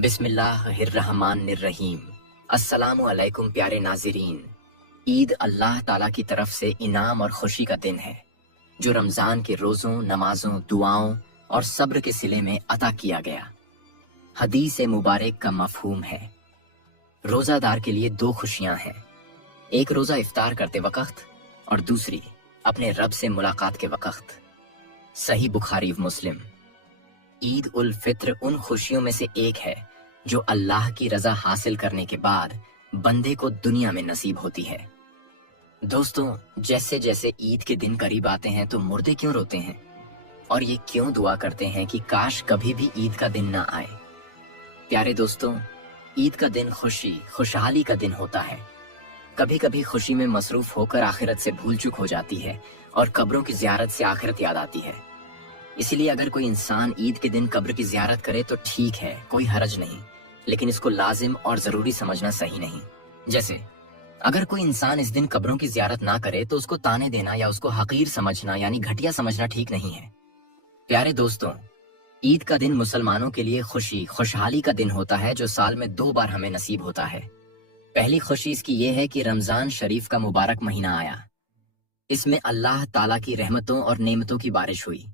बिस्मिल्लाहिर्रहमानिर्रहीम। अस्सलामु अलैकुम प्यारे नाज़रीन। ईद अल्लाह ताला की तरफ से इनाम और खुशी का दिन है जो रमज़ान के रोज़ों, नमाजों, दुआओं और सब्र के सिले में अता किया गया। हदीस मुबारक का मफहूम है, रोज़ादार के लिए दो खुशियां हैं, एक रोज़ा इफ्तार करते वक्त और दूसरी अपने रब से मुलाकात के वक्त। सही बुखारी मुस्लिम। ईद उल फित्र उन खुशियों में से एक है जो अल्लाह की रजा हासिल करने के बाद बंदे को दुनिया में नसीब होती है। दोस्तों, जैसे जैसे ईद के दिन करीब आते हैं तो मुर्दे क्यों रोते हैं और ये क्यों दुआ करते हैं कि काश कभी भी ईद का दिन ना आए। प्यारे दोस्तों, ईद का दिन खुशहाली का दिन होता है। कभी कभी खुशी में मसरूफ होकर आखिरत से भूल चूक हो जाती है और कब्रों की ज़ियारत से आखिरत याद आती है। इसलिए अगर कोई इंसान ईद के दिन कब्र की ज़ियारत करे तो ठीक है, कोई हरज नहीं, लेकिन इसको लाजिम और ज़रूरी समझना सही नहीं। जैसे अगर कोई इंसान इस दिन कब्रों की ज़ियारत ना करे तो उसको ताने देना या उसको हकीर समझना यानी घटिया समझना ठीक नहीं है। प्यारे दोस्तों, ईद का दिन मुसलमानों के लिए खुशहाली का दिन होता है जो साल में 2 बार हमें नसीब होता है। पहली खुशी इसकी ये है कि रमज़ान शरीफ का मुबारक महीना आया। इसमें अल्लाह ताला की रहमतों और नेमतों की बारिश हुई।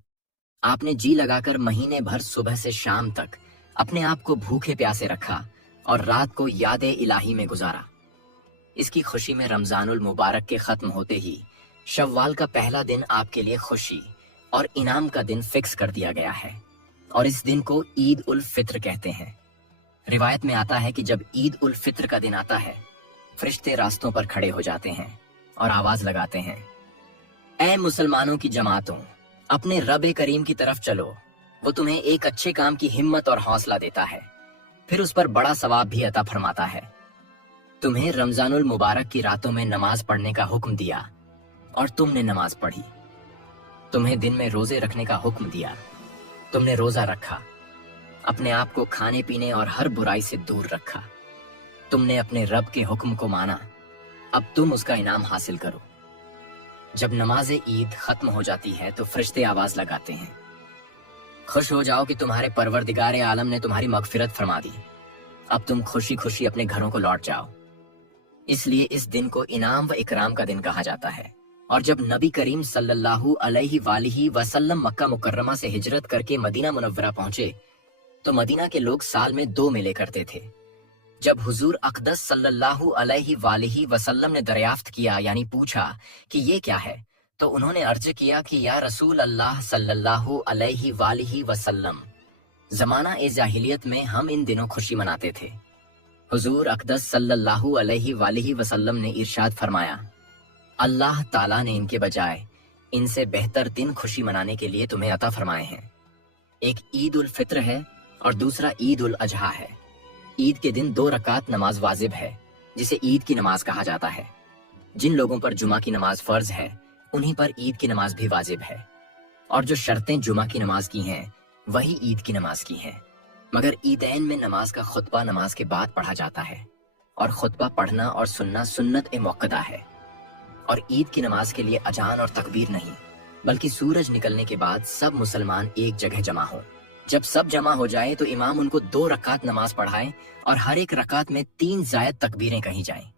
आपने जी लगाकर महीने भर सुबह से शाम तक अपने आप को भूखे प्यासे रखा और रात को याद इलाही में गुजारा। इसकी खुशी में रमजानुल मुबारक के खत्म होते ही शव्वाल का पहला दिन आपके लिए खुशी और इनाम का दिन फिक्स कर दिया गया है और इस दिन को ईद उल फित्र कहते हैं। रिवायत में आता है कि जब ईद उल फित्र का दिन आता है, फरिश्ते रास्तों पर खड़े हो जाते हैं और आवाज लगाते हैं, ऐ मुसलमानों की जमातों, अपने रब करीम की तरफ चलो, वो तुम्हें एक अच्छे काम की हिम्मत और हौसला देता है, फिर उस पर बड़ा सवाब भी अता फरमाता है। तुम्हें रमजानुल मुबारक की रातों में नमाज पढ़ने का हुक्म दिया और तुमने नमाज पढ़ी। तुम्हें दिन में रोजे रखने का हुक्म दिया, तुमने रोजा रखा। अपने आप को खाने पीने और हर बुराई से दूर रखा। तुमने अपने रब के हुक्म को माना, अब तुम उसका इनाम हासिल करो। जब नमाज ईद खत्म हो जाती है तो फरिश्ते आवाज लगाते हैं, खुश हो जाओ कि तुम्हारे परवरदिगार आलम ने तुम्हारी मगफिरत फरमा दी, अब तुम खुशी खुशी अपने घरों को लौट जाओ। इसलिए इस दिन को इनाम व इकराम का दिन कहा जाता है। और जब नबी करीम सल्लल्लाहु अलैहि वसल्लम मक्का मुकर्रमा से हिजरत करके मदीना मुनव्वरा पहुंचे तो मदीना के लोग साल में 2 मेले करते थे। जब हुजूर अक़दस सल्लल्लाहु अलैहि वसल्लम ने दरियाफ्त किया यानी पूछा कि ये क्या है, तो उन्होंने अर्ज किया कि या रसूल अल्लाह सल्लल्लाहु अलैहि वसल्लम, ज़माना ए जाहिलियत में हम इन दिनों खुशी मनाते थे। हुजूर अक़दस सल्लल्लाहु अलैहि वसल्लम ने इरशाद फरमाया, अल्लाह ताला ने इनके बजाय इनसे बेहतर दिन खुशी मनाने के लिए तुम्हें अता फरमाए हैं। एक ईद उल फित्र है और दूसरा ईद उल अजहा है। ईद के दिन 2 रकात नमाज वाजिब है जिसे ईद की नमाज कहा जाता है। जिन लोगों पर जुमा की नमाज फर्ज है उन्हीं पर ईद की नमाज भी वाजिब है, और जो शर्तें जुमा की नमाज की हैं वही ईद की नमाज की हैं। मगर ईदैन में नमाज का खुतबा नमाज के बाद पढ़ा जाता है और खुतबा पढ़ना और सुनना सुन्नत ए मुअक्कदा है। और ईद की नमाज के लिए अजान और तकबीर नहीं, बल्कि सूरज निकलने के बाद सब मुसलमान एक जगह जमा हो। जब सब जमा हो जाए तो इमाम उनको 2 रकात नमाज पढ़ाए और हर एक रकात में 3 जायद तकबीरें कही जाएं।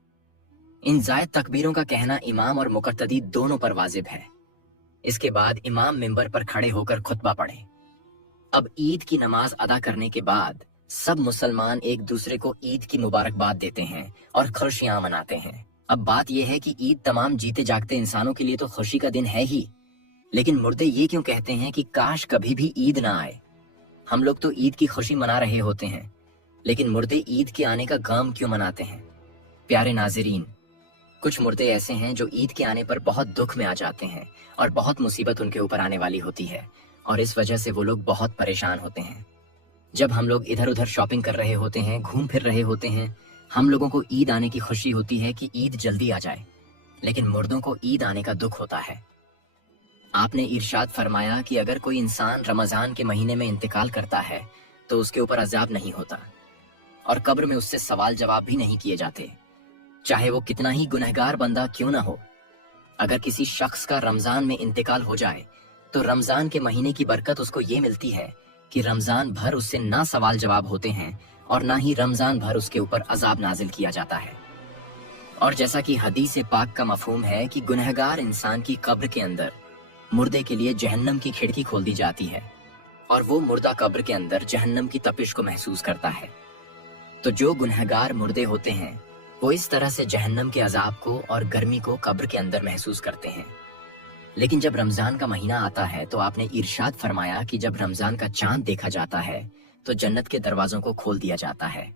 इन जायद तकबीरों का कहना इमाम और मुक़त्तदी दोनों पर वाजिब है। इसके बाद इमाम मिंबर पर खड़े होकर खुतबा पढ़े। अब ईद की नमाज अदा करने के बाद सब मुसलमान एक दूसरे को ईद की मुबारकबाद देते हैं और खुशियां मनाते हैं। अब बात यह है कि ईद तमाम जीते जागते इंसानों के लिए तो खुशी का दिन है ही, लेकिन मुर्दे ये क्यों कहते हैं कि काश कभी भी ईद ना आए। हम लोग तो ईद की खुशी मना रहे होते हैं, लेकिन मुर्दे ईद के आने का गम क्यों मनाते हैं। प्यारे नाज़रीन, कुछ मुर्दे ऐसे हैं जो ईद के आने पर बहुत दुख में आ जाते हैं और बहुत मुसीबत उनके ऊपर आने वाली होती है और इस वजह से वो लोग बहुत परेशान होते हैं। जब हम लोग इधर उधर शॉपिंग कर रहे होते हैं, घूम फिर रहे होते हैं, हम लोगों को ईद आने की खुशी होती है कि ईद जल्दी आ जाए, लेकिन मुर्दों को ईद आने का दुख होता है। आपने इरशाद फरमाया कि अगर कोई इंसान रमजान के महीने में इंतकाल करता है तो उसके ऊपर अजाब नहीं होता और कब्र में उससे सवाल जवाब भी नहीं किए जाते, चाहे वो कितना ही गुनहगार बंदा क्यों ना हो। अगर किसी शख्स का रमजान में इंतकाल हो जाए तो रमजान के महीने की बरकत उसको ये मिलती है कि रमजान भर उससे ना सवाल जवाब होते हैं और ना ही रमजान भर उसके ऊपर अजाब नाजिल किया जाता है। और जैसा कि हदीस पाक का मफहूम है कि गुनहगार इंसान की कब्र के अंदर मुर्दे के लिए जहन्नम की खिड़की खोल दी जाती है और वो मुर्दा कब्र के अंदर जहन्नम की तपिश को महसूस करता है। तो जो गुनहगार मुर्दे होते हैं वो इस तरह से जहन्नम के अजाब को और गर्मी को कब्र के अंदर महसूस करते हैं। लेकिन जब रमजान का महीना आता है तो आपने इरशाद फरमाया कि जब रमजान का चांद देखा जाता है तो जन्नत के दरवाजों को खोल दिया जाता है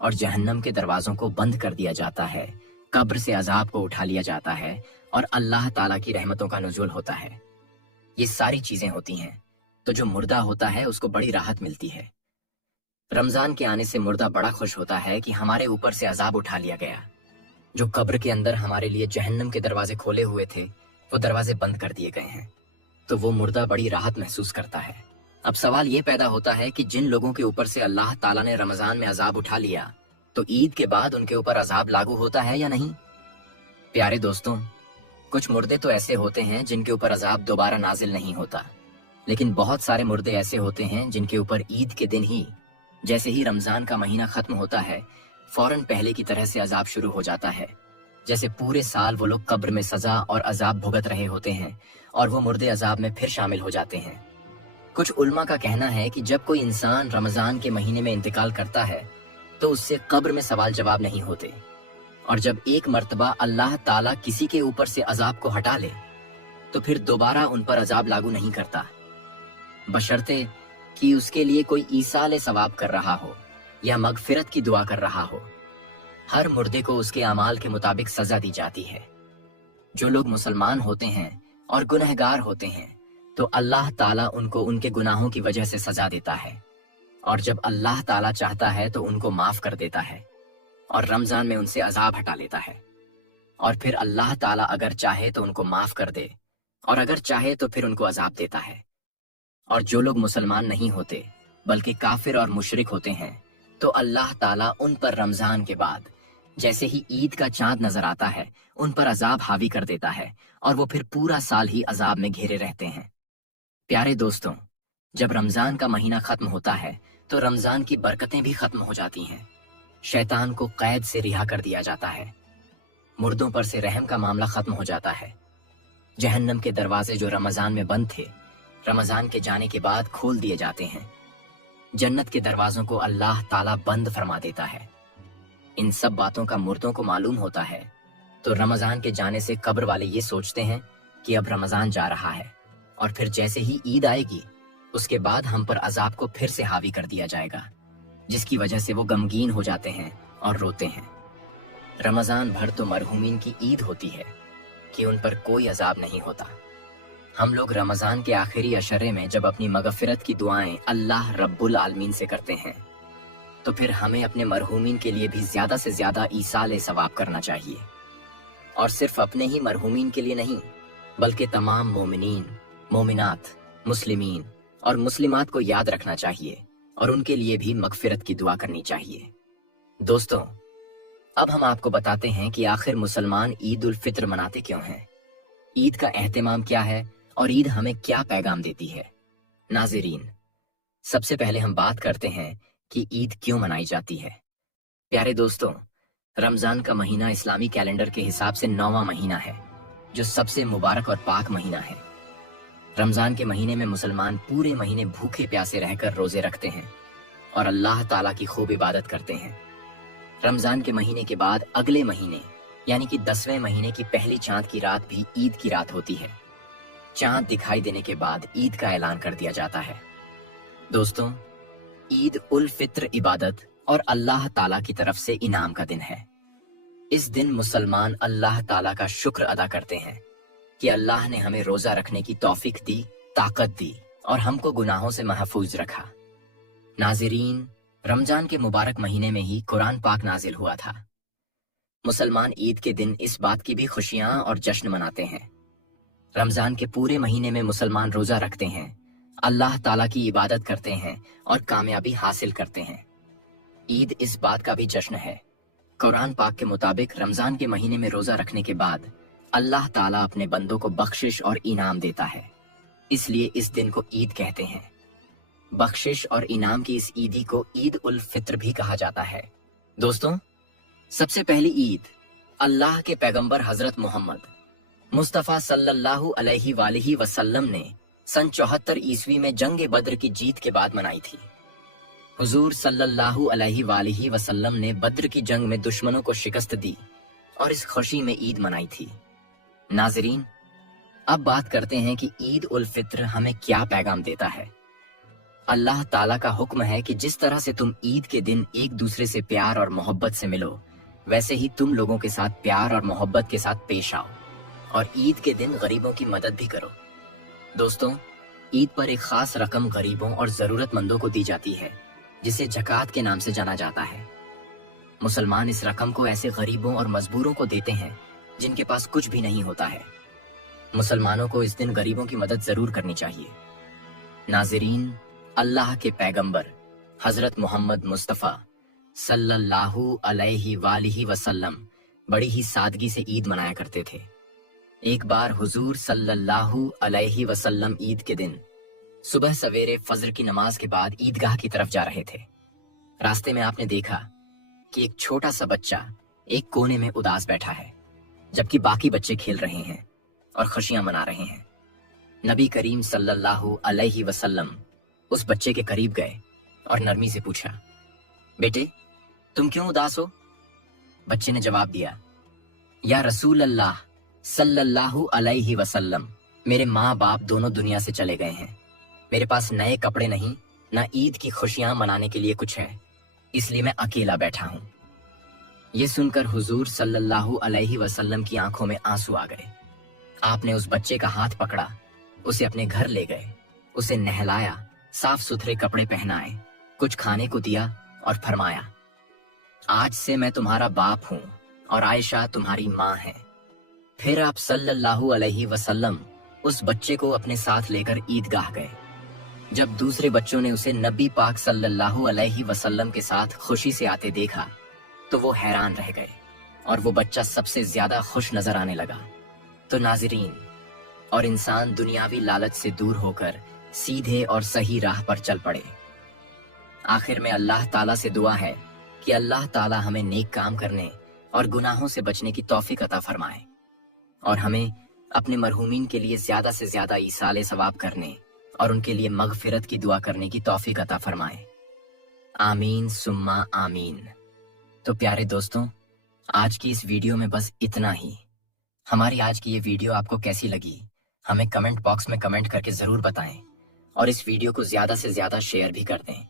और जहन्नम के दरवाजों को बंद कर दिया जाता है, कब्र से अजाब को उठा लिया जाता है और अल्लाह ताला की रहमतों का नुज़ूल होता है। ये सारी चीजें होती हैं तो जो मुर्दा होता है उसको बड़ी राहत मिलती है। रमजान के आने से मुर्दा बड़ा खुश होता है कि हमारे ऊपर से अजाब उठा लिया गया। जो कब्र के अंदर हमारे लिए जहन्नम के दरवाजे खोले हुए थे वो दरवाजे बंद कर दिए गए हैं, तो वो मुर्दा बड़ी राहत महसूस करता है। अब सवाल ये पैदा होता है कि जिन लोगों के ऊपर से अल्लाह ताला ने रमजान में अजाब उठा लिया तो ईद के बाद उनके ऊपर अजाब लागू होता है या नहीं? प्यारे दोस्तों, कुछ मुर्दे तो ऐसे होते हैं जिनके ऊपर अजाब दोबारा नाजिल नहीं होता, लेकिन बहुत सारे मुर्दे ऐसे होते हैं जिनके ऊपर ईद के दिन ही, जैसे ही रमजान का महीना खत्म होता है, फौरन पहले की तरह से अजाब शुरू हो जाता है। जैसे पूरे साल वो लोग कब्र में सजा और अजाब भुगत रहे होते हैं और वो मुर्दे अजाब में फिर शामिल हो जाते हैं। कुछ उल्मा का कहना है कि जब कोई इंसान रमजान के महीने में इंतकाल करता है तो उससे कब्र में सवाल जवाब नहीं होते, और जब एक मर्तबा अल्लाह ताला किसी के ऊपर से अजाब को हटा ले तो फिर दोबारा उन पर अजाब लागू नहीं करता, बशर्ते कि उसके लिए कोई ईसाले सवाब कर रहा हो या मगफिरत की दुआ कर रहा हो। हर मुर्दे को उसके अमाल के मुताबिक सजा दी जाती है। जो लोग मुसलमान होते हैं और गुनहगार होते हैं तो अल्लाह ताला उनको उनके गुनाहों की वजह से सजा देता है, और जब अल्लाह ताला चाहता है तो उनको माफ कर देता है और रमजान में उनसे अजाब हटा लेता है। और फिर अल्लाह ताला अगर चाहे तो उनको माफ कर दे और अगर चाहे तो फिर उनको अजाब देता है। और जो लोग मुसलमान नहीं होते बल्कि काफिर और मुशरिक होते हैं तो अल्लाह ताला उन पर रमजान के बाद जैसे ही ईद का चांद नजर आता है उन पर अजाब हावी कर देता है और वो फिर पूरा साल ही अजाब में घिरे रहते हैं। प्यारे दोस्तों, जब रमजान का महीना खत्म होता है तो रमजान की बरकतें भी खत्म हो जाती हैं। शैतान को कैद से रिहा कर दिया जाता है, मुर्दों पर से रहम का मामला खत्म हो जाता है। जहन्नम के दरवाजे जो रमजान में बंद थे रमजान के जाने के बाद खोल दिए जाते हैं। जन्नत के दरवाजों को अल्लाह ताला बंद फरमा देता है। इन सब बातों का मुर्दों को मालूम होता है तो रमजान के जाने से कब्र वाले ये सोचते हैं कि अब रमजान जा रहा है और फिर जैसे ही ईद आएगी उसके बाद हम पर अजाब को फिर से हावी कर दिया जाएगा, जिसकी वजह से वो गमगीन हो जाते हैं और रोते हैं। रमजान भर तो मरहूमीन की ईद होती है कि उन पर कोई अजाब नहीं होता। हम लोग रमजान के आखिरी अशरे में जब अपनी मगफिरत की दुआएं अल्लाह रब्बुल आलमीन से करते हैं तो फिर हमें अपने मरहूमीन के लिए भी ज्यादा से ज्यादा ईसाले सवाब करना चाहिए, और सिर्फ अपने ही मरहूमीन के लिए नहीं बल्कि तमाम मोमिनीन, मोमिनात, मुस्लिमीन और मुस्लिमात को याद रखना चाहिए और उनके लिए भी मगफिरत की दुआ करनी चाहिए। दोस्तों, अब हम आपको बताते हैं कि आखिर मुसलमान ईद उल फित्र मनाते क्यों हैं, ईद का एहतमाम क्या है और ईद हमें क्या पैगाम देती है। नाज़रीन, सबसे पहले हम बात करते हैं कि ईद क्यों मनाई जाती है। प्यारे दोस्तों, रमजान का महीना इस्लामी कैलेंडर के हिसाब से 9वां महीना है जो सबसे मुबारक और पाक महीना है। रमजान के महीने में मुसलमान पूरे महीने भूखे प्यासे रहकर रोजे रखते हैं और अल्लाह ताला की खूब इबादत करते हैं। रमजान के महीने के बाद अगले महीने यानी कि 10वें महीने की पहली चांद की रात भी ईद की रात होती है। चांद दिखाई देने के बाद ईद का ऐलान कर दिया जाता है। दोस्तों, ईद उल फित्र इबादत और अल्लाह ताला की तरफ से इनाम का दिन है। इस दिन मुसलमान अल्लाह ताला का शुक्र अदा करते हैं कि अल्लाह ने हमें रोजा रखने की तौफीक दी, ताकत दी और हमको गुनाहों से महफूज रखा। नाज़रीन, रमजान के मुबारक महीने में ही कुरान पाक नाजिल हुआ था। मुसलमान ईद के दिन इस बात की भी खुशियां और जश्न मनाते हैं। रमजान के पूरे महीने में मुसलमान रोजा रखते हैं, अल्लाह ताला की इबादत करते हैं और कामयाबी हासिल करते हैं। ईद इस बात का भी जश्न है। कुरान पाक के मुताबिक रमजान के महीने में रोजा रखने के बाद अल्लाह ताला अपने बंदों को बख्शिश और इनाम देता है, इसलिए इस दिन को ईद कहते हैं। बख्शिश और इनाम की इस ईदी को ईद उल फित्र भी कहा जाता है। दोस्तों, सबसे पहली ईद अल्लाह के पैगंबर हजरत मोहम्मद मुस्तफ़ा सल्लल्लाहु अलैहि वसल्लम ने सन 74 ईस्वी में जंग बद्र की जीत के बाद मनाई थी। हुजूर सल्लल्लाहु अलैहि वसल्लम ने बद्र की जंग में दुश्मनों को शिकस्त दी और इस खुशी में ईद मनाई थी। नाजरीन, अब बात करते हैं कि ईद उल फित्र हमें क्या पैगाम देता है। अल्लाह ताला का हुक्म है कि जिस तरह से तुम ईद के दिन एक दूसरे से प्यार और मोहब्बत से मिलो, वैसे ही तुम लोगों के साथ प्यार और मोहब्बत के साथ पेश आओ और ईद के दिन गरीबों की मदद भी करो। दोस्तों, ईद पर एक खास रकम गरीबों और जरूरतमंदों को दी जाती है, जिसे ज़कात के नाम से जाना जाता है। मुसलमान इस रकम को ऐसे गरीबों और मजबूरों को देते हैं जिनके पास कुछ भी नहीं होता है। मुसलमानों को इस दिन गरीबों की मदद जरूर करनी चाहिए। नाजरीन, अल्लाह के पैगंबर हजरत मोहम्मद मुस्तफ़ा सल्लल्लाहु अलैहि वसल्लम बड़ी ही सादगी से ईद मनाया करते थे। एक बार हुजूर सल्लल्लाहु अलैहि वसल्लम ईद के दिन सुबह सवेरे फजर की नमाज के बाद ईदगाह की तरफ जा रहे थे। रास्ते में आपने देखा कि एक छोटा सा बच्चा एक कोने में उदास बैठा है, जबकि बाकी बच्चे खेल रहे हैं और खुशियां मना रहे हैं। नबी करीम सल्लल्लाहु अलैहि वसल्लम उस बच्चे के करीब गए और नरमी से पूछा, बेटे, तुम क्यों उदास हो? बच्चे ने जवाब दिया, या रसूल अल्लाह सल्लल्लाहु अलैहि वसल्लम, मेरे माँ बाप दोनों दुनिया से चले गए हैं। मेरे पास नए कपड़े नहीं, ना ईद की खुशियां मनाने के लिए कुछ है, इसलिए मैं अकेला बैठा हूँ। ये सुनकर हुजूर सल्लल्लाहु अलैहि वसल्लम की आंखों में आंसू आ गए। आपने उस बच्चे का हाथ पकड़ा, उसे अपने घर ले गए, उसे नहलाया, साफ सुथरे कपड़े पहनाए, कुछ खाने को दिया और फरमाया, आज से मैं तुम्हारा बाप हूँ और आयशा तुम्हारी माँ है। फिर आप सल्लल्लाहु अलैहि वसल्लम उस बच्चे को अपने साथ लेकर ईदगाह गए। जब दूसरे बच्चों ने उसे नबी पाक सल्लल्लाहु अलैहि वसल्लम के साथ खुशी से आते देखा तो वो हैरान रह गए और वो बच्चा सबसे ज्यादा खुश नजर आने लगा। तो नाजरीन, और इंसान दुनियावी लालच से दूर होकर सीधे और सही राह पर चल पड़े। आखिर में अल्लाह ताला से दुआ है कि अल्लाह ताला हमें नेक काम करने और गुनाहों से बचने की तौफीक अता फरमाए और हमें अपने मरहूमीन के लिए ज्यादा से ज्यादा ईसाले सवाब करने और उनके लिए मगफिरत की दुआ करने की तौफीक अता फरमाए। आमीन सुम्मा आमीन। तो प्यारे दोस्तों, आज की इस वीडियो में बस इतना ही। हमारी आज की ये वीडियो आपको कैसी लगी, हमें कमेंट बॉक्स में कमेंट करके जरूर बताएं और इस वीडियो को ज्यादा से ज्यादा शेयर भी कर दें।